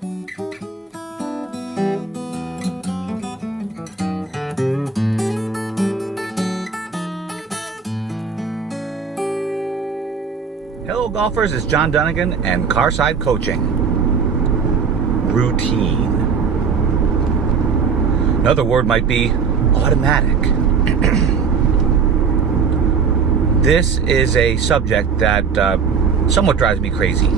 Hello golfers, it's John Dunigan and Carside Coaching. Routine. Another word might be automatic. This is a subject that somewhat drives me crazy.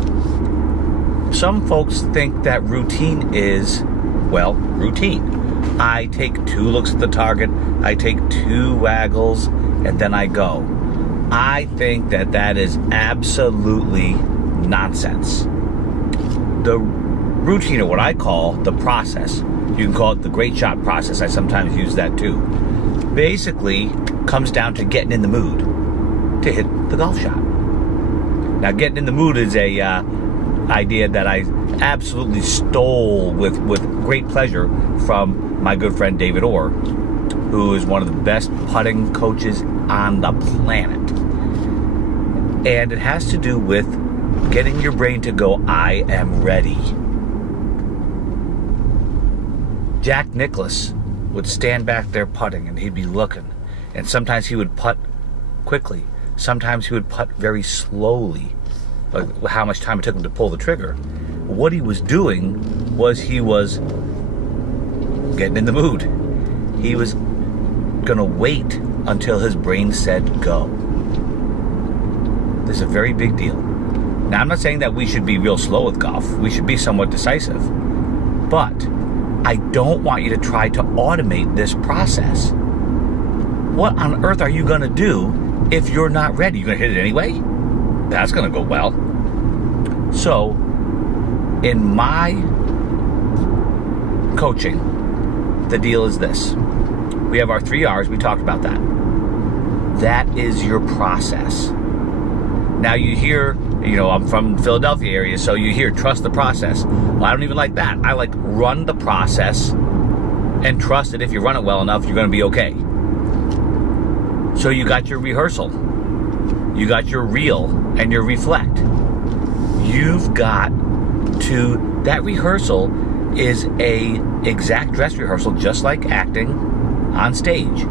Some folks think that routine is, well, routine. I take 2 looks at the target, I take 2 waggles, and then I go. I think that that is absolutely nonsense. The routine, or what I call the process, you can call it the great shot process, I sometimes use that too, basically comes down to getting in the mood to hit the golf shot. Now, getting in the mood is a idea that I absolutely stole with great pleasure from my good friend David Orr, who is one of the best putting coaches on the planet. And it has to do with getting your brain to go, I am ready. Jack Nicklaus would stand back there putting and he'd be looking. And sometimes he would putt quickly. Sometimes he would putt very slowly, like how much time it took him to pull the trigger. What he was doing was he was getting in the mood. He was gonna wait until his brain said go. This is a very big deal. Now, I'm not saying that we should be real slow with golf. We should be somewhat decisive. But I don't want you to try to automate this process. What on earth are you going to do if you're not ready? You're going to hit it anyway? That's going to go well. So, in my coaching, the deal is this. We have our 3 R's. We talked about that. That is your process. Now you hear, I'm from the Philadelphia area, so you hear trust the process. Well, I don't even like that. I like run the process and trust that if you run it well enough, you're going to be okay. So you got your rehearsal. You got your reel and your reflect. You've got to, that rehearsal is a exact dress rehearsal, just like acting on stage.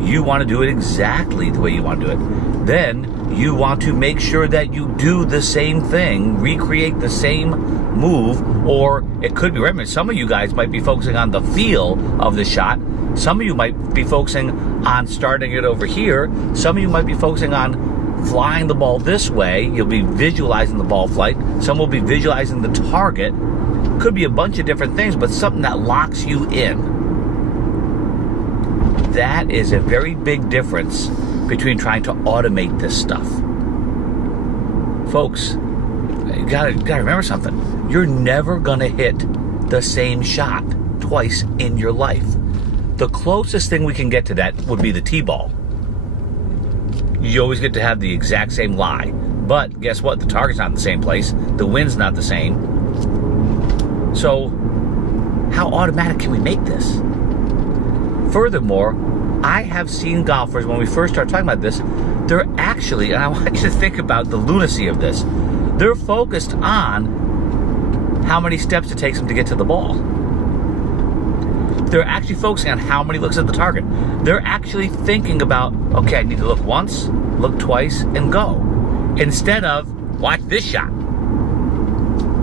You want to do it exactly the way you want to do it. Then you want to make sure that you do the same thing, recreate the same move, or it could be, remember, some of you guys might be focusing on the feel of the shot. Some of you might be focusing on starting it over here. Some of you might be focusing on flying the ball this way. You'll be visualizing the ball flight. Some will be visualizing the target. Could be a bunch of different things, but something that locks you in. That is a very big difference between trying to automate this stuff. Folks, you gotta remember something. You're never gonna hit the same shot twice in your life. The closest thing we can get to that would be the T-ball. You always get to have the exact same lie. But guess what? The target's not in the same place. The wind's not the same. So, how automatic can we make this? Furthermore, I have seen golfers, when we first start talking about this, they're actually, and I want you to think about the lunacy of this, they're focused on how many steps it takes them to get to the ball. They're actually focusing on how many looks at the target. They're actually thinking about, okay, I need to look once, look twice, and go. Instead of, watch this shot.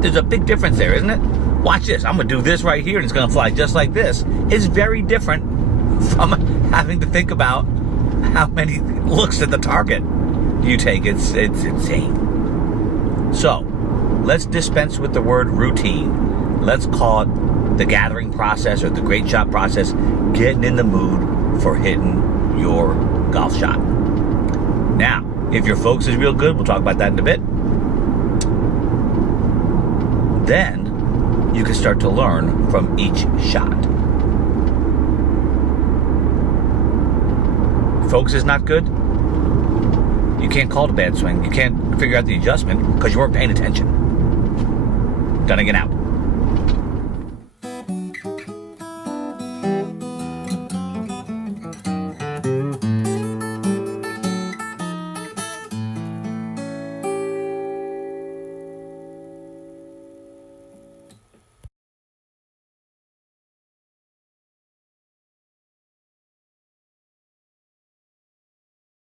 There's a big difference there, isn't it? Watch this. I'm going to do this right here, and it's going to fly just like this. It's very different from having to think about how many looks at the target you take. It's insane. So, let's dispense with the word routine. Let's call it the gathering process or the great shot process, getting in the mood for hitting your golf shot. Now, if your focus is real good, we'll talk about that in a bit, then you can start to learn from each shot. Focus is not good, you can't call it a bad swing. You can't figure out the adjustment because you weren't paying attention. Dunigan out.